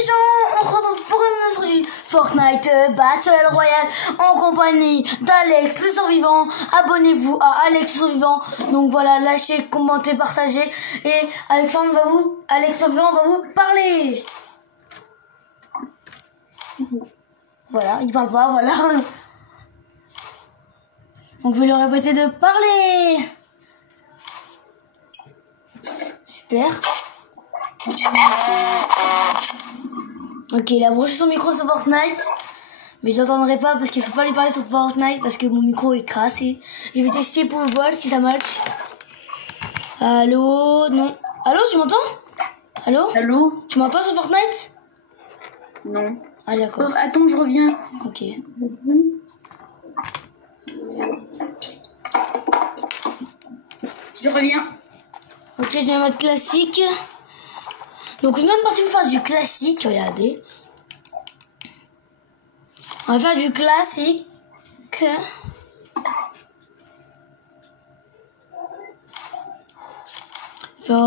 les gens, on se retrouve pour une autre du Fortnite Battle Royale en compagnie d'Alex le survivant. Abonnez-vous à Alex le survivant. Donc voilà, lâchez, commentez, partagez. Et Alex le survivant va vous parler. Voilà, il parle pas, voilà. Donc je vais lui répéter de parler. Super. Ok, il a branché son micro sur Fortnite. Mais je l'entendrai pas parce qu'il faut pas lui parler sur Fortnite parce que mon micro est cassé. Je vais tester pour voir si ça match. Allô? Non. Allô, tu m'entends? Allô? Allô? Tu m'entends sur Fortnite? Non. Ah d'accord. Attends, je reviens. Ok. Je reviens. Ok, je mets en mode classique. Donc une autre partie pour faire du classique, regardez. On va faire du classique. 4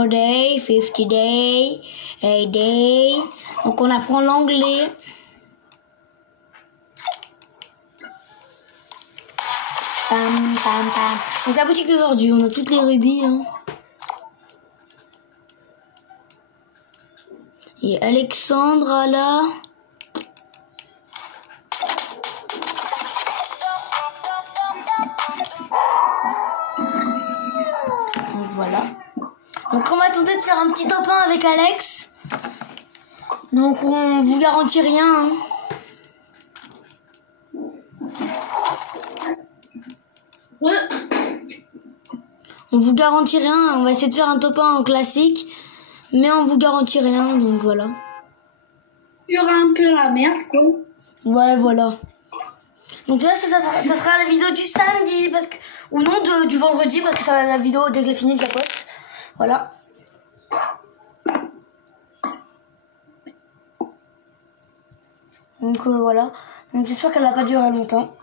days, 50 days, 8 days. Donc on apprend l'anglais. Pam, pam, pam. Donc la boutique d'aujourd'hui, on a toutes les rubis. Hein. Et Alexandre là. Donc voilà. Donc on va tenter de faire un petit top 1 avec Alex. Donc on vous garantit rien. Hein. On vous garantit rien. On va essayer de faire un top 1 en classique. Mais on vous garantit rien. Donc voilà. Il y aura un peu la merde quoi. Ouais voilà. Donc là ça sera la vidéo du samedi parce que ou non du vendredi parce que ça va la vidéo dès que j'ai fini je la poste. Voilà. Donc voilà. Donc j'espère qu'elle va pas durer longtemps.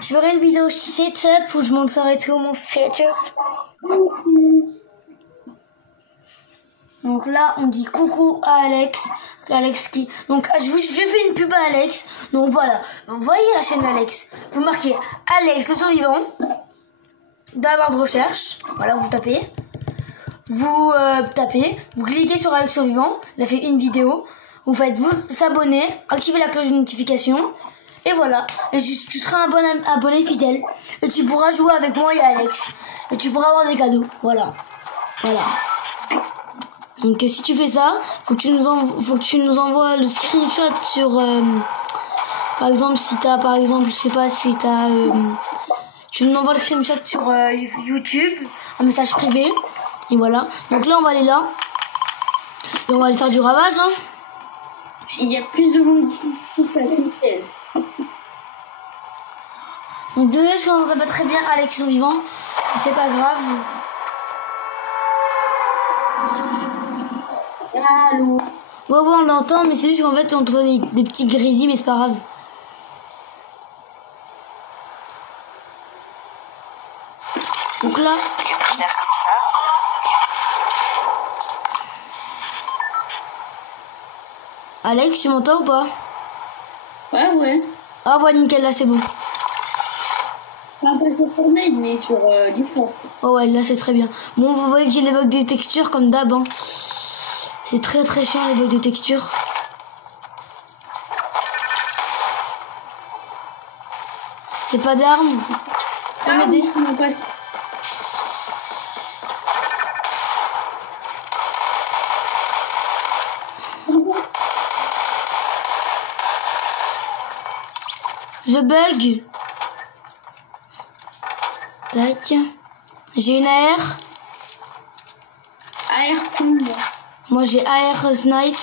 Je ferai une vidéo setup où je montrerai tout mon setup. Donc là on dit coucou à Alex. Alex qui... Donc je fais une pub à Alex. Donc voilà. Vous voyez la chaîne d'Alex. Vous marquez Alex le survivant. Dans la barre de recherche. Voilà, vous tapez. Vous tapez. Vous cliquez sur Alex survivant. Il a fait une vidéo. Vous faites vous abonner. Activez la cloche de notification. Et voilà. Et tu seras un bon abonné fidèle. Et tu pourras jouer avec moi et Alex. Et tu pourras avoir des cadeaux. Voilà. Voilà. Donc si tu fais ça, faut que tu nous envoies le screenshot sur par exemple si t'as je sais pas si t'as tu nous envoies le screenshot sur YouTube en message privé et voilà. Donc là on va aller là et on va aller faire du ravage hein. Il y a plus de monde qui Donc désolé je n'entendais pas très bien Alex survivant, mais c'est pas grave. Allô. Ouais on l'entend mais c'est juste qu'en fait on entend des petits grésilles mais c'est pas grave. Donc là Alex tu m'entends ou pas? Ouais. Ah ouais nickel là c'est bon. Pas sur Fortnite mais sur Discord. Oh ouais là c'est très bien. Bon vous voyez que j'ai les bugs de texture comme d'hab hein. C'est très très chiant les bugs de texture. J'ai pas d'armes. Ça m'aider. Je bug. Tac. J'ai une AR. AR cool. Moi j'ai AR snipe.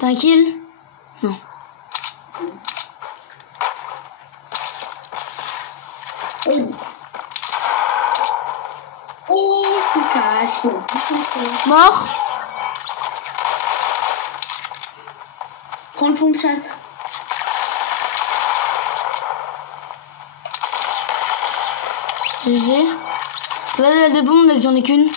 T'as un kill? Non. Oh, c'est cache. Mort. Prends le pompe chat. GG. Vas-y, de bombe, mec, j'en ai qu'une.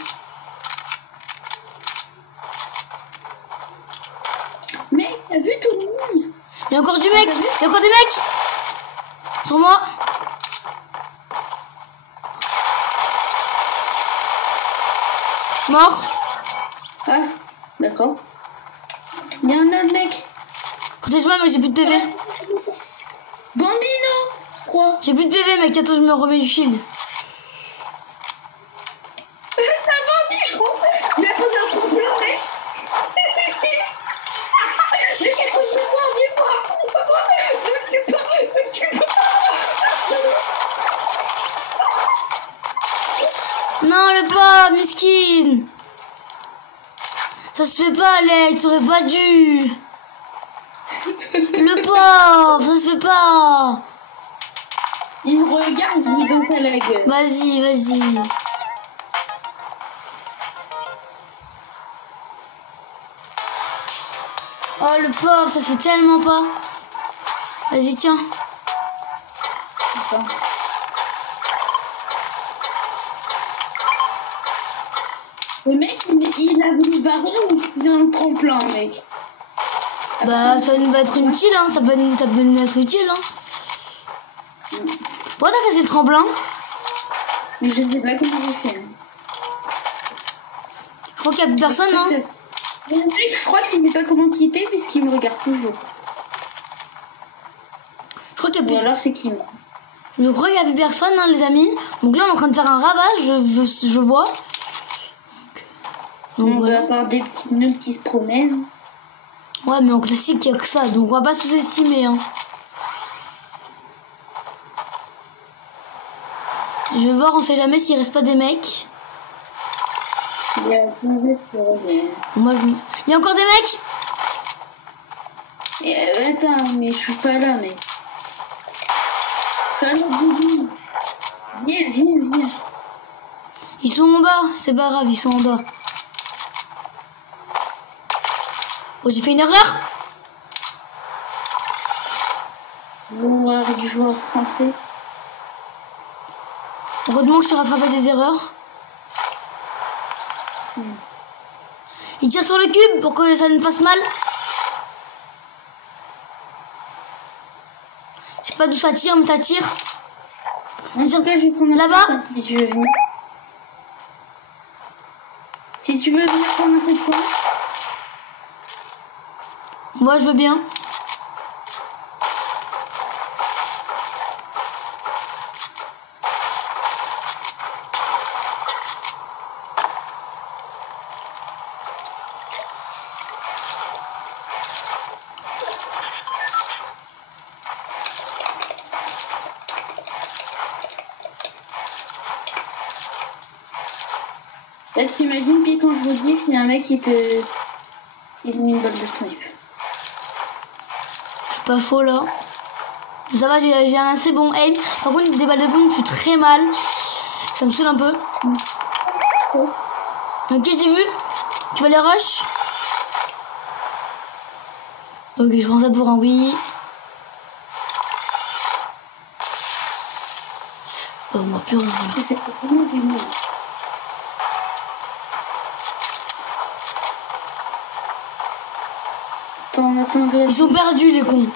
Il y a encore du mec. Il y a encore des mecs. Sur moi. Mort. Ah, d'accord. Il y a un autre mec. Protège-moi, mec, j'ai plus de PV. Bambino, je crois. J'ai plus de PV, mec. Attends, je me remets du shield. C'est un bambino. Il a posé un trou-blanc, mec. Mais qu'est-ce que c'est moi, viens-moi. Ne tue pas. Non, le pauvre, miskin. Ça se fait pas, Alex. T'aurais pas dû. Le pauvre, ça se fait pas. Il me regarde, il donne ça la gueule. Vas-y, vas-y. Oh, le pauvre, ça se fait tellement pas. Vas-y, tiens. Attends. Le mec, il a voulu barrer ou utiliser un tremplin, mec. Bah, ça va être utile, hein. Ça peut nous être utile, hein. Pourquoi t'as cassé le tremplin? Mais je sais pas comment j'ai fait. Je crois qu'il y a plus personne, hein. Le mec, je crois qu'il sait pas comment quitter puisqu'il me regarde toujours. Je crois qu'il y a Ou plus... alors c'est qui moi. Je crois qu'il y a plus personne, hein, les amis. Donc là, on est en train de faire un ravage, je vois. Donc On voilà. va avoir des petites noobs qui se promènent. Ouais, mais en classique, il n'y a que ça. Donc on va pas sous-estimer, hein. Je vais voir, on sait jamais s'il reste pas des mecs. Il y a plusieurs qui reviennent. Moi, il y a encore des mecs? Attends, mais je suis pas là, mec. Je suis à l'autre bout. Viens. Ils sont en bas, c'est pas grave, ils sont en bas. Oh, j'ai fait une erreur? L'horreur du joueur français. Heureusement que je suis rattrapé des erreurs. Il tire sur le cube pour que ça ne fasse mal. Je sais pas d'où ça tire, mais ça tire. En tout cas, je vais prendre un Là-bas. si tu veux venir. Si tu veux venir prendre un peu de quoi. Moi, je veux bien. Là, t'imagines, puis quand je vous dis, s'il y a un mec qui te... Il met une balle de snipe. Je suis pas faux là. Ça va, j'ai un assez bon aim. Par contre, des balles de bombe, je suis très mal. Ça me saoule un peu. Ok, j'ai vu. Tu vas les rush? Ok, je prends ça pour un oui. Oh, on va plus rien. C'est vraiment du monde. Attends, Ils sont perdus, les cons.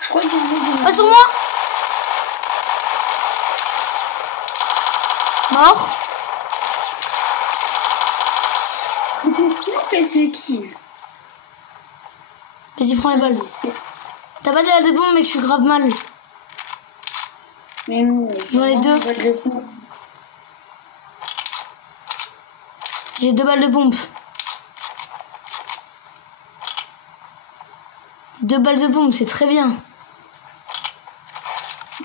je crois qu'il y a un mec Pas sur moi. Mort. C'était ce qui. Vas-y, prends les balles. T'as pas de balles de bombe, mec, je suis grave mal. Mais non, J'en ai deux. J'ai 2 balles de pompe. 2 balles de pompe, c'est très bien.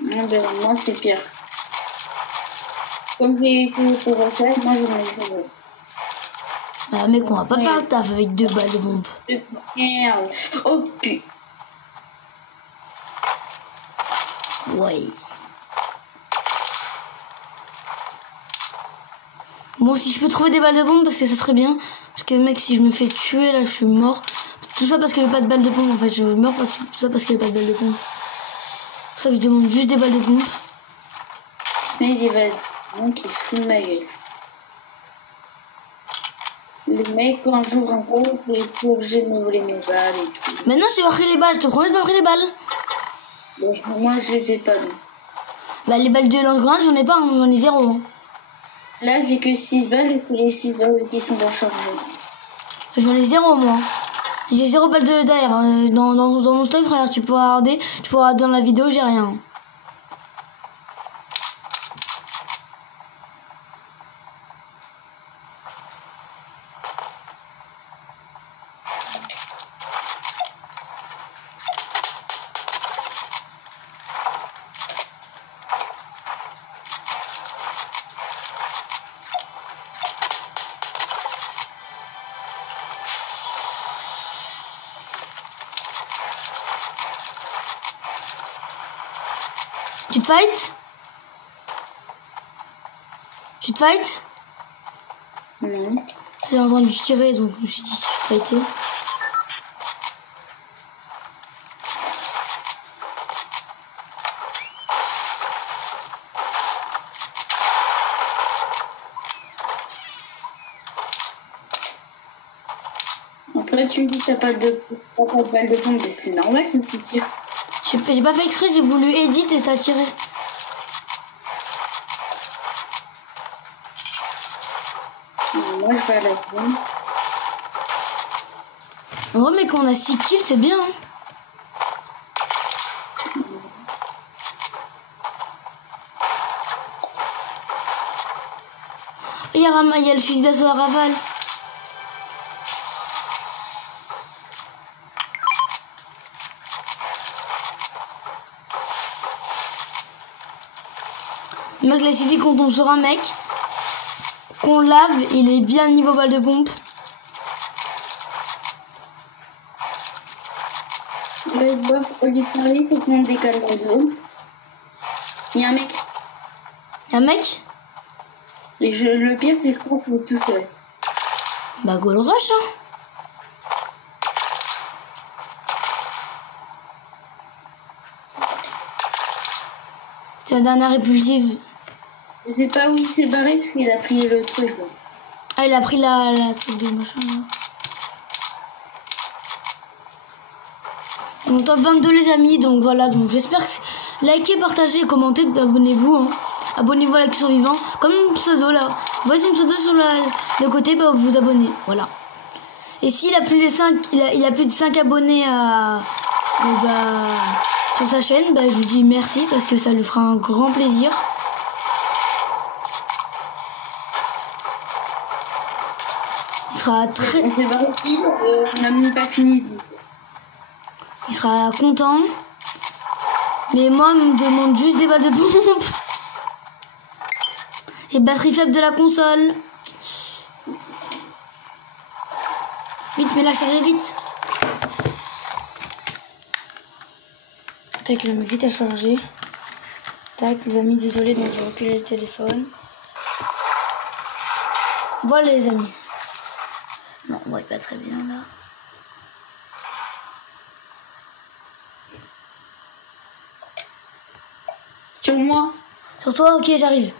Non, ben, moi, c'est pire. Comme j'ai été pour refaire, moi, je m'en ai. Bah mec, on va pas faire le taf avec 2 balles de pompe. Merde. Oh putain. Ouais. Bon, si je peux trouver des balles de bombe, parce que ça serait bien. Parce que mec, si je me fais tuer, là, je suis mort. Tout ça parce qu'il n'y a pas de balles de pompe, en fait. Je meurs parce que tout ça parce qu'il n'y a pas de balles de pompe. C'est pour ça que je demande juste des balles de pompe. Mais il va donc il se fout de ma gueule. Les mecs, quand j'ouvre un gros, je suis obligé de me voler mes balles et tout. Maintenant, j'ai pas pris les balles. Je te promets, j'ai pas pris les balles. Bon, moi, je les ai pas, non. Bah, les balles de lance-grenade, j'en ai pas. J'en ai 0. Hein. Là, j'ai que 6 balles et tous les 6 balles qui sont dans chargement. J'en ai 0, moi. J'ai 0 balles d'air. Dans mon stock, frère, tu pourras regarder. Tu pourras regarder dans la vidéo, j'ai rien. Tu te fight? Tu te fight? Non. J'ai entendu tirer, donc je me suis dit tu te fightais. Après, tu me dis que t'as pas de balle de pompe, mais c'est normal, ça te tire. J'ai pas fait exprès, j'ai voulu edit et ça a tiré. Moi, je vais à la bombe. En vrai, mais quand on a 6 kills, c'est bien. Hein. Il y a le fusil d'assaut à rafale. Le mec, là, il suffit qu'on tombe sur un mec, qu'on lave, il est bien niveau balle de pompe. Le bof, au lieu de parler, faut qu'on décale la zone. Il y a un mec. Un mec? Et le pire, c'est que je crois qu'il est tout seul. Bah, goal rush, hein. C'est la dernière répulsive. Je sais pas où il s'est barré parce qu'il a pris le truc. Ah, il a pris la truc de machin, là. On top 22 les amis, donc voilà, donc j'espère que likez, partagez, commentez, abonnez-vous, hein. Abonnez-vous à la survivant, comme mon pseudo là. Vous voyez son pseudo sur le côté, bah, vous vous abonnez, voilà. Et s'il a plus de 5, il a plus de 5 abonnés sur sa chaîne, bah, je vous dis merci parce que ça lui fera un grand plaisir. Il sera très... On s'est barré, on n'a même pas fini. Il sera content. Mais moi, on me demande juste des balles de pompe. Et batterie faible de la console. Vite, mais là, chargez vite. Tac, je la mets vite à charger. Tac, les amis, désolé, donc j'ai reculé le téléphone. Voilà, les amis. Non, on voit pas très bien, là. Sur moi. Sur toi, ok, j'arrive.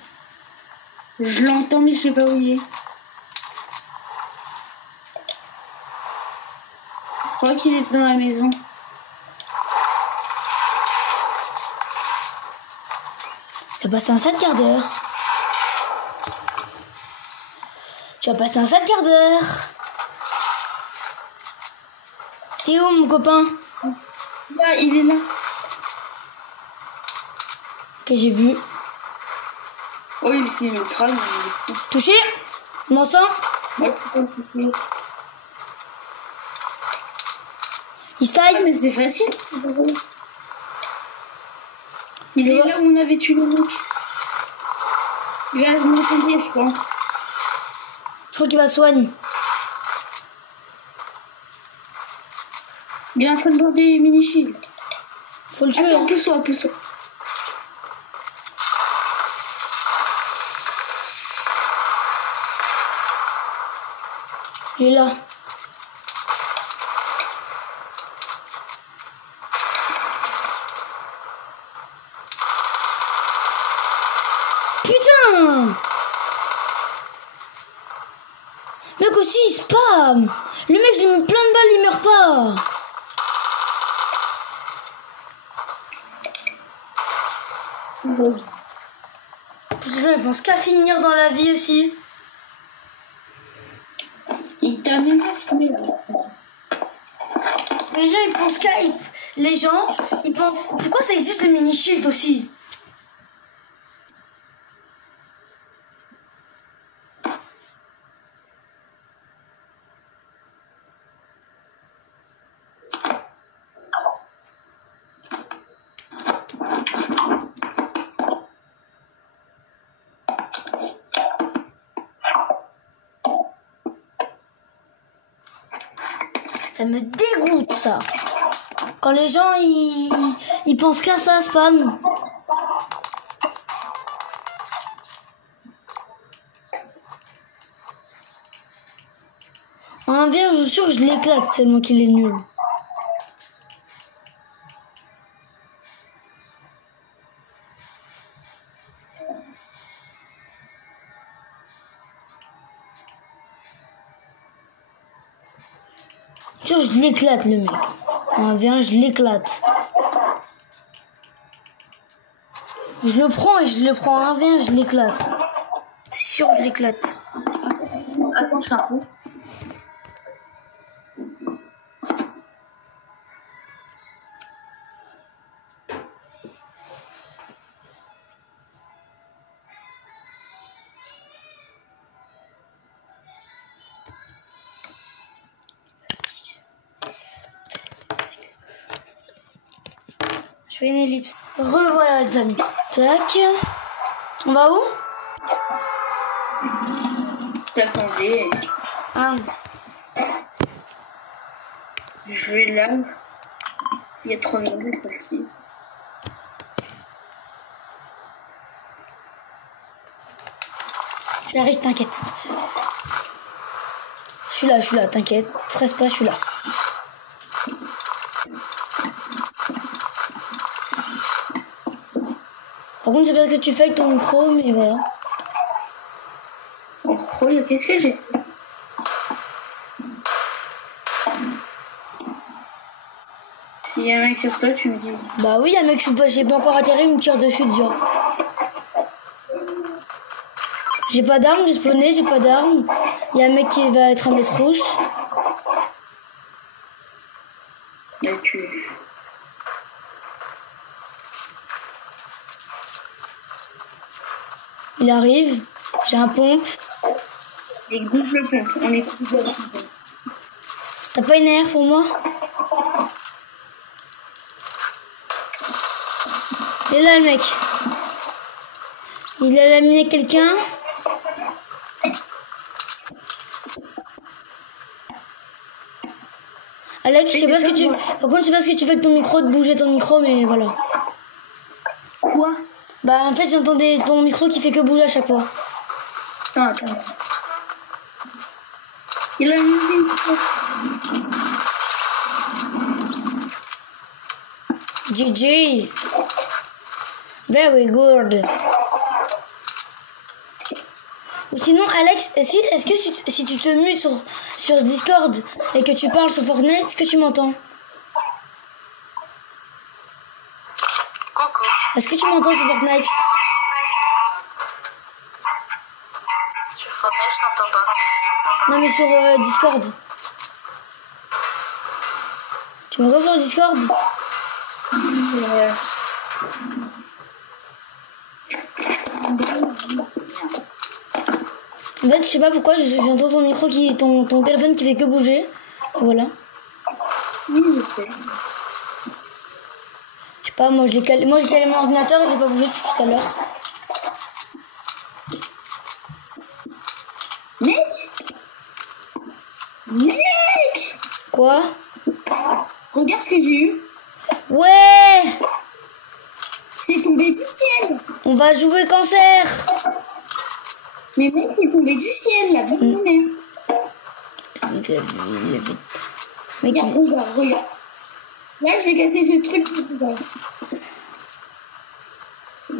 Je l'entends, mais je sais pas où il est. Je crois qu'il est dans la maison. Tu as passé un sale quart d'heure. Tu as passé un sale quart d'heure. T'es où, mon copain? Là, il est là. Que j'ai vu. Oh, il s'est mis crâne. Touché? Mon sang? Il se taille? Mais c'est facile. Il est là où on avait tué le mec. Il va me répondre, je pense. Je crois qu'il va soigner. Il est en train de prendre des mini-shields. Faut le tuer. Attends, Hein. pousse-toi. Il est là. Putain! Mec, aussi il spam. Le mec, je lui mets plein de balles, il meurt pas. Bon. Les gens, ils pensent qu'à finir dans la vie aussi. Il t'a menacé là. Les gens, ils pensent qu'à... Les gens, ils pensent... Pourquoi ça existe le mini-shield aussi? Ça me dégoûte ça. Quand les gens ils pensent qu'à ça, spam. En vierge, je suis sûr que je l'éclate tellement qu'il est nul. Je l'éclate le mec. On vient, je l'éclate. Je le prends et je le prends un vient, je l'éclate. C'est sûr que je l'éclate. Attends, je fais un coup. Je fais une ellipse. Revoilà les amis. Tac. On va où? Je t'attendais. Ah. Je vais là. Il y a 3 minutes aussi. J'arrive, t'inquiète. Je suis là, t'inquiète. Stresse pas, je suis là. Par contre, je sais pas ce que tu fais avec ton micro, mais voilà. Oh, qu'est-ce que j'ai? S'il y a un mec sur toi, tu me dis. Bah oui, il y a un mec, j'ai pas encore atterri, il me tire dessus déjà. J'ai pas d'armes, j'ai spawné, j'ai pas d'armes. Il y a un mec qui va être à mes trousses. Là, tu... Il arrive, j'ai un pompe. Et double pompe, on est tous à la pompe. T'as pas une AR pour moi? Il est là le mec. Il a laminé quelqu'un. Alex, je sais pas ce que tu... Par contre, je sais pas ce que tu fais avec ton micro, de bouger ton micro, mais voilà. Quoi? Bah en fait, j'entendais ton micro qui fait que bouger à chaque fois. Attends. Il a mis GG. Very good. Ou sinon, Alex, est-ce que si tu te mutes sur Discord et que tu parles sur Fortnite, est-ce que tu m'entends? Coucou. Est-ce que tu m'entends sur Fortnite? Sur Fortnite, je t'entends pas. Non, mais sur Discord. Tu m'entends sur Discord? En fait, je sais pas pourquoi, j'entends ton micro ton téléphone qui fait que bouger. Voilà. Oui, je sais. Je sais pas, moi j'ai calé mon ordinateur et j'ai pas bougé depuis tout à l'heure. Mec Quoi? Regarde ce que j'ai eu. Ouais! C'est tombé du ciel. On va jouer cancer! Mais mec, c'est tombé du ciel, la vie de ma mère. Mec, Regarde. Là, je vais casser ce truc.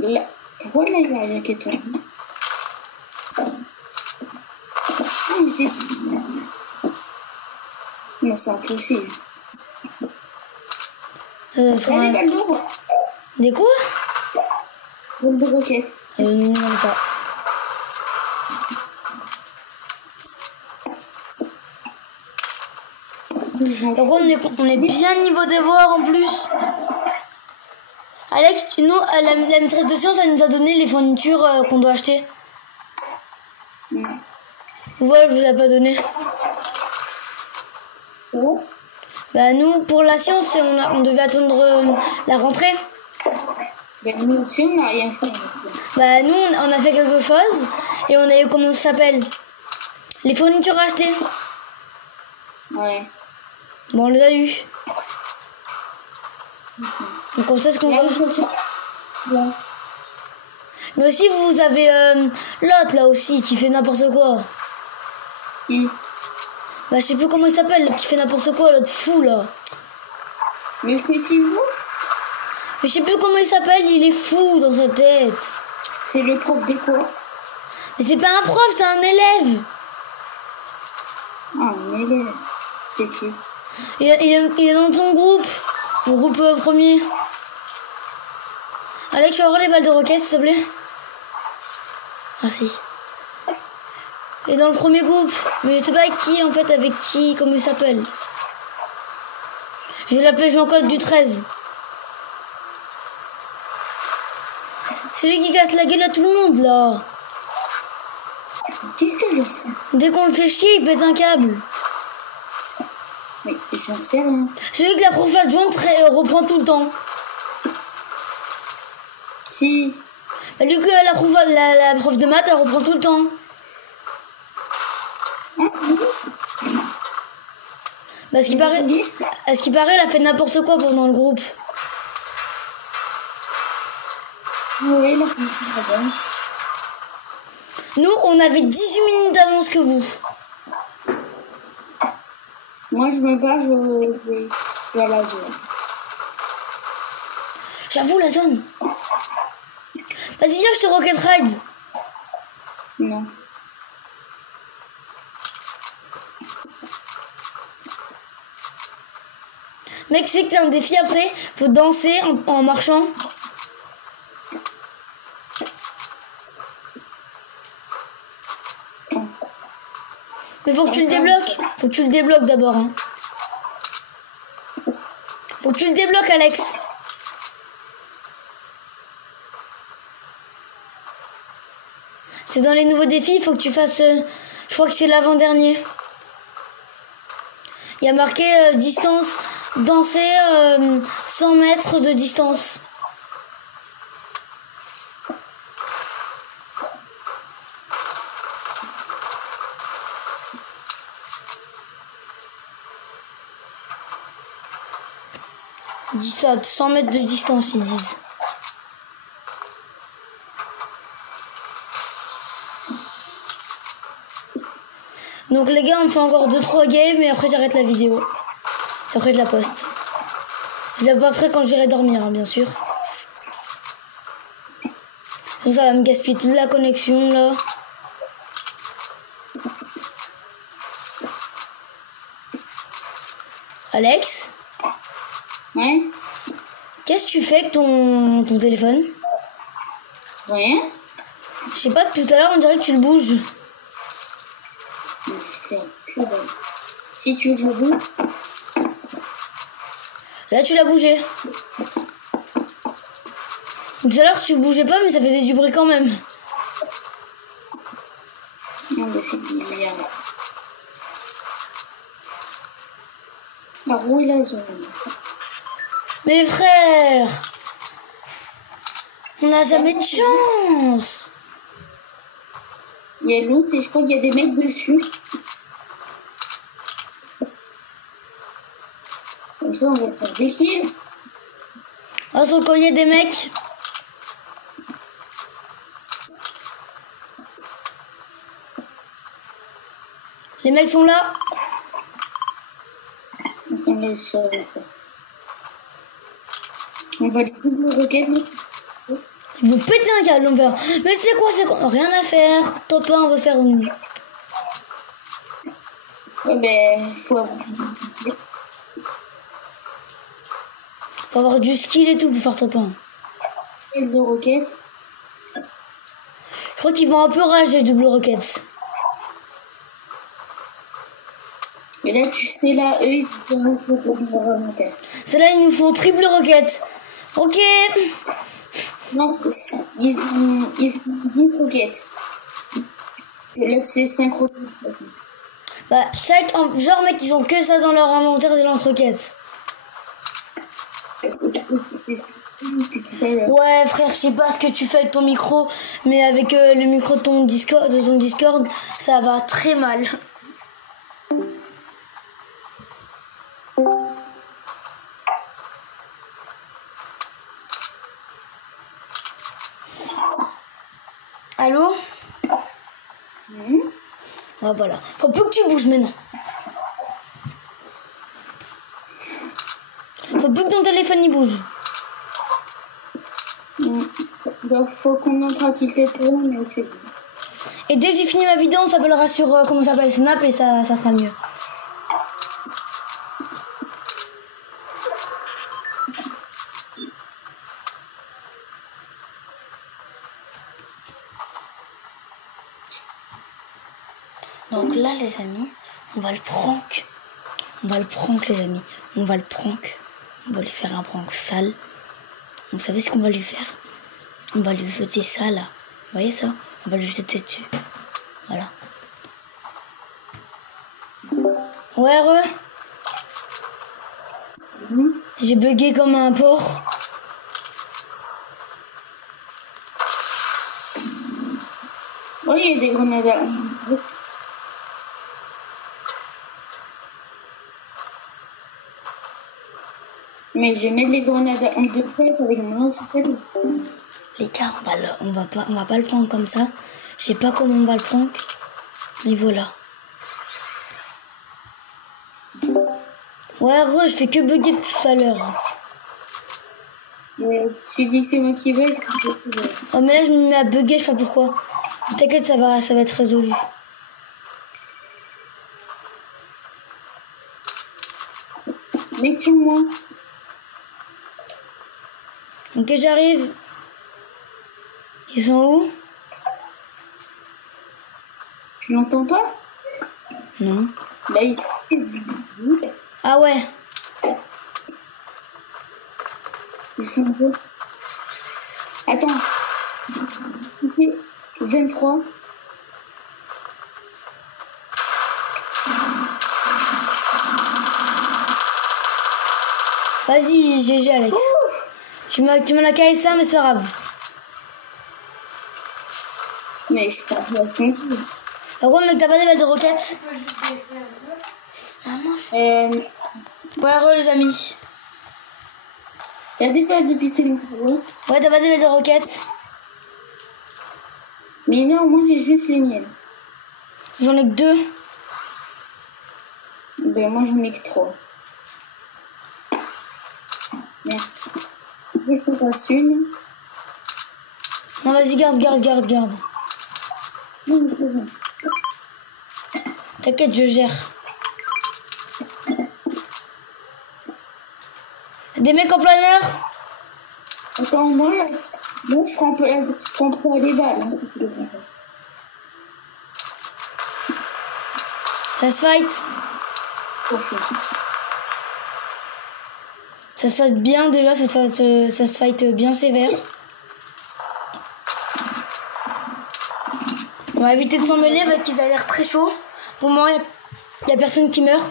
Là. Pourquoi là, il y a rien qui est tombé? Ah, mais c'est... Mais c'est impossible. Ça doit être Il y a des un... balles d'eau. Des quoi? Balles de roquettes. Non, pas. Par contre, on est bien niveau devoir en plus. Alex, nous, la maîtresse de sciences, elle nous a donné les fournitures qu'on doit acheter. Voilà, je vous l'ai pas donné. Oh. Bah nous, pour la science, on devait attendre la rentrée. Ben nous aussi, on n'a rien fait. Bah nous, on a fait quelque chose et on a eu, comment ça s'appelle, les fournitures à acheter. Ouais. Bon, on les a eu. Donc on sait ce qu'on Là, veut. ouais. Mais aussi, vous avez l'autre là aussi qui fait n'importe quoi. Qui? Bah je sais plus comment il s'appelle, l'autre qui fait n'importe quoi, l'autre fou là. Le petit vous? Mais je sais plus comment il s'appelle, il est fou dans sa tête. C'est le prof de quoi? Mais c'est pas un prof, c'est un élève. Ah, un élève. C'est qui? Il est dans ton groupe. Le groupe premier. Alex, tu vas avoir les balles de roquette, s'il te plaît? Merci. Et dans le premier groupe. Mais je sais pas avec qui, en fait, avec qui, comment il s'appelle. Je vais l'appeler Jean-Claude du 13. C'est lui qui casse la gueule à tout le monde, là. Qu'est-ce que je sais? Dès qu'on le fait chier, il pète un câble. Mais j'en sais rien. C'est lui que la prof adjointe reprend tout le temps. Qui? Bah, lui que la prof de maths, elle reprend tout le temps. Ah, oui. Bah, à ce qui paraît, elle a fait n'importe quoi pendant le groupe. Oui, là, c'est très bon. Nous, on avait 18 minutes d'avance que vous. Moi, je me bats, je vais à la zone. J'avoue, la zone. Vas-y, viens, je te rocket ride. Non. Mec, c'est que t'as un défi après. Faut danser en marchant. Mais faut que tu le débloques. Faut que tu le débloques d'abord. Hein. Faut que tu le débloques, Alex. C'est dans les nouveaux défis, il faut que tu fasses... je crois que c'est l'avant-dernier. Il y a marqué distance, danser 100 mètres de distance. Dis ça, 100 mètres de distance, ils disent. Donc les gars, on fait encore 2-3 games et après j'arrête la vidéo. Après je la poste. Je la posterai quand j'irai dormir, hein, bien sûr. Sinon ça va me gaspiller toute la connexion là. Alex? Ouais? Qu'est-ce que tu fais avec ton téléphone? Rien? Je sais pas, tout à l'heure on dirait que tu le bouges. Mais je fais que dalle. Si tu veux que je bouge. Là tu l'as bougé. Tout à l'heure tu bougeais pas mais ça faisait du bruit quand même. Non mais c'est du merde. Alors où est la zone? Mais frère, on n'a jamais de chance. Il y a l'autre et je crois qu'il y a des mecs dessus. Comme ça on va faire des kills. Ah, sur le collier des mecs. Les mecs sont là. Ça me laisse on va le double roquette. Ils vont péter un câble, on va faire. Mais c'est quoi? Rien à faire. Top 1, on va faire nous. Ouais, ben, faut avoir. Faut avoir du skill et tout pour faire top 1. Et de roquettes. Je crois qu'ils vont un peu rager double roquettes. Mais là, tu sais, là, eux, ils font double roquettes. Celles-là, ils nous font triple roquette. Ok. Non, ils font 10 roquettes. Et là, c'est 5 roquettes. Bah, genre, mec, ils ont que ça dans leur inventaire des lance-roquettes. Ouais, frère, je sais pas ce que tu fais avec ton micro, mais avec le micro de ton Discord, ça va très mal. Allô? Ouais, voilà. Faut plus que tu bouges maintenant. Faut plus que ton téléphone y bouge. Donc, faut qu'on entre à tilter tout, mais c'est bon. Et dès que j'ai fini ma vidéo, on s'appellera sur comment ça s'appelle, Snap, et ça sera mieux. Donc là, les amis, on va le prank. On va le prank, les amis. On va le prank. On va lui faire un prank sale. Vous savez ce qu'on va lui faire? On va lui jeter ça, là. Vous voyez ça? On va lui jeter dessus. Voilà. Ouais, re. J'ai bugué comme un porc. Oui, il y a des grenades à... Mais je vais mettre les grenades à de près avec mon lance-roquette. Les gars, on va pas le prendre comme ça. Je sais pas comment on va le prendre. Mais voilà. Ouais, re, je fais que bugger tout à l'heure. Tu dis que c'est moi qui bug. Oh, mais là, je me mets à bugger, je sais pas pourquoi. T'inquiète, ça va être résolu. Mais sur moi. Ok, j'arrive. Ils sont où? Tu l'entends pas? Non. Là, ils sont... Ah ouais. Ils sont où? Attends. 23. Vas-y, GG, Alex. Tu m'en as caillé ça, mais c'est pas grave. Mais je peux pas compter. Par contre, mec, t'as pas des balles de roquettes? Ouais, re, les amis. T'as des balles de pistolet? Ouais, t'as pas des balles de roquettes? Mais non, moi j'ai juste les miennes. J'en ai que 2. Ben moi j'en ai que 3. Merde. Je te passe une. Non, vas-y, garde. Non, c'est bon. T'inquiète, je gère. Des mecs en planeur? Attends, moi je prends pas les balles. Hein, si tu veux. Ça se fight. Ok. Ça se fight bien déjà, ça se fight bien sévère. On va éviter de s'en mêler parce qu'ils ont l'air très chauds. Pour le moment, il y a personne qui meurt.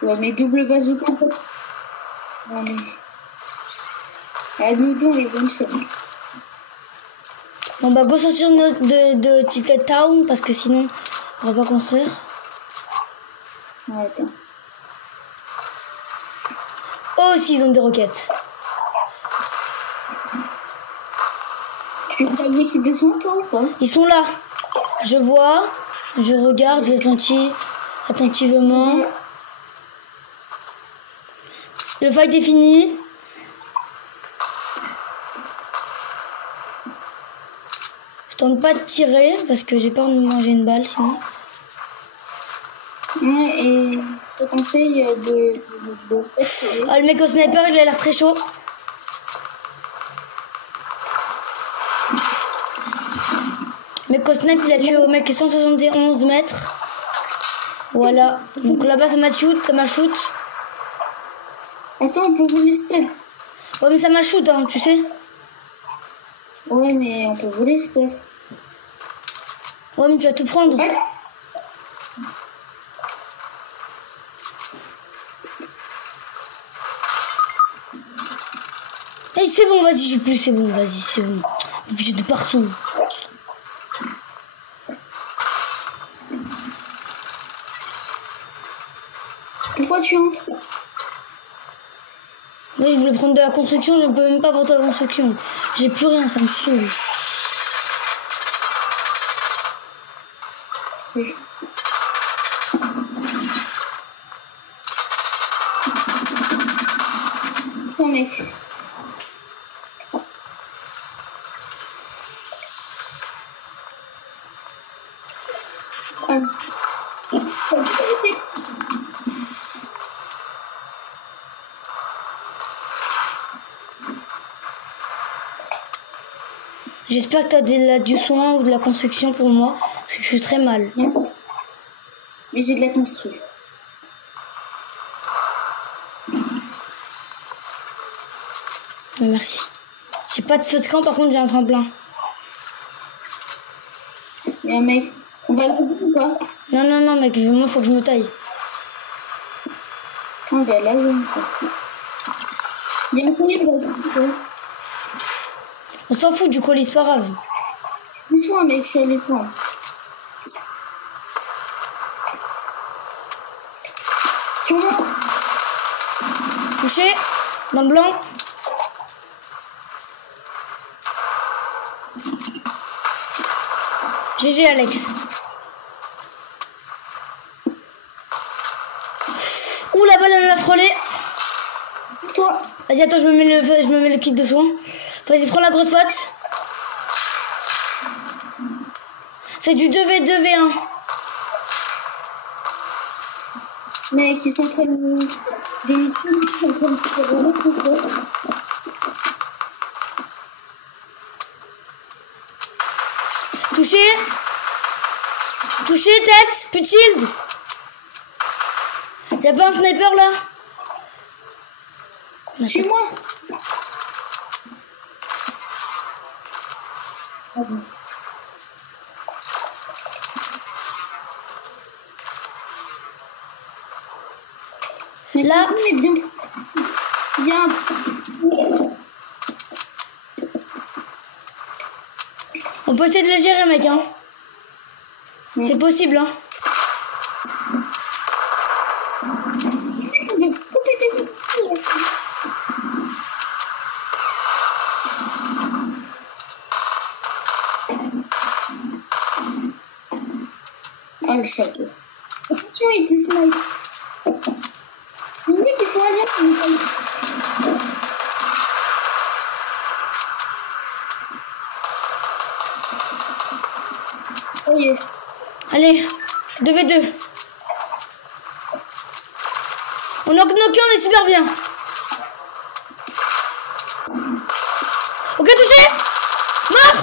Ouais, mais double bazooka en fait. Non mais... Admettons les bonnes choses. On va go sortir de Tilted Town parce que sinon, on va pas construire. Ouais, attends. Oh, si, ils ont des roquettes. Tu as dit qu'ils descendent toi ou pas? Ils sont là. Je vois, je regarde attentivement. Le fight est fini. Je tente pas de tirer parce que j'ai peur de me manger une balle sinon. Ouais, et je te conseille de essayer. Ah, le mec au sniper, il a l'air très chaud. Le mec au sniper, il a tué au mec 171 mètres. Voilà. Donc là-bas, ça m'a shoot, Attends, on peut voler stuff. Ouais, mais ça m'a shoot, hein, tu sais. Ouais, mais on peut voler le stuff. Ouais, mais tu vas tout prendre. Ouais. Eh, c'est bon, vas-y, j'ai plus, c'est bon, vas-y, c'est bon. J'ai de partout. Pourquoi tu entres? Oui, je voulais prendre de la construction, je ne peux même pas prendre de la construction. J'ai plus rien, ça me saoule. Oui. Attends, mec. J'espère que tu as du soin ou de la construction pour moi, parce que je suis très mal. Non. Mais j'ai de la construire. Merci. J'ai pas de feu de camp, par contre j'ai un tremplin. Il y a un mec. On va l'avion ou pas? Non, non, non, mec, moi faut que je me taille. On va l'avion quoi. Il y a un colis de la. On s'en fout du colis, c'est pas grave. Pousse-moi, mec, je suis allé prendre. Sur moi. Touché. Dans le blanc. GG, Alex. Ouh, la balle, elle l'a frôlé. Toi. Vas-y, attends, je me mets le kit de soin. Vas-y, prends la grosse patte. C'est du 2v2v1. Mec, ils sont en train de... Des sont en train de se remettre. Touché. Touché, tête. Plus de shield. Y'a pas un sniper là? Suis-moi. Ah bon. Là, on est bien. Bien. on peut essayer de le gérer, mec, hein. Oui. C'est possible, hein. Oh, le château. Attention, il te snipe. Le mec, il faut aller pour le oh yes. Allez, 2v2. On knock knocké, on est super bien. Ok, touché. Mort.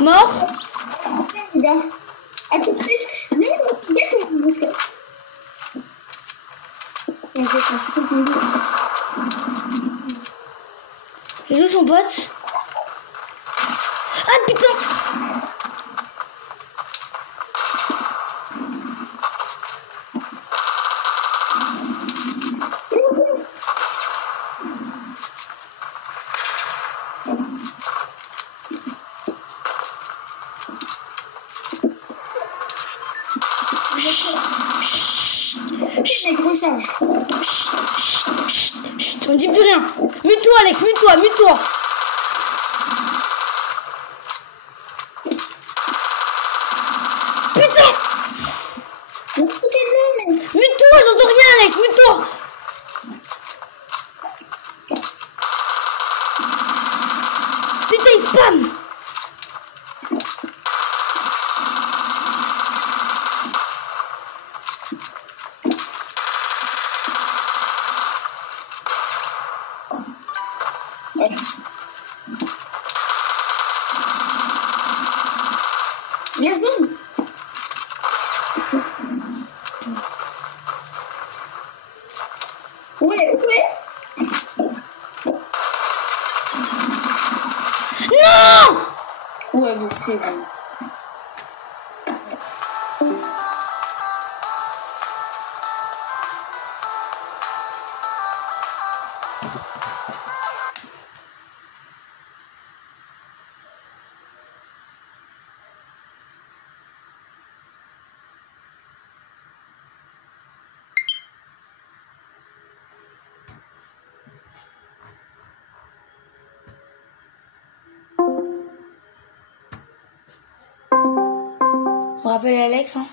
Mort. Regarde. À tout de suite. Il est où son pote? Ah putain. Mec, recharge. On ne dit plus rien. Mute-toi, Alex, mute-toi, mute-toi. Putain. Mute-toi, j'entends rien, Alex, mute-toi. Putain, il spam. Gazon. Ouais. Non! Ouais, mais c'est bon. On rappelle Alex, hein.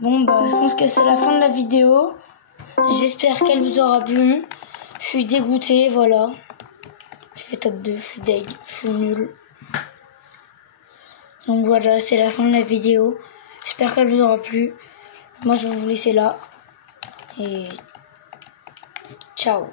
Bon bah je pense que c'est la fin de la vidéo. J'espère qu'elle vous aura plu. Je suis dégoûtée, voilà. Je fais top 2, je suis deg, je suis nulle. Donc voilà, c'est la fin de la vidéo. J'espère qu'elle vous aura plu. Moi je vais vous laisser là. Et ciao.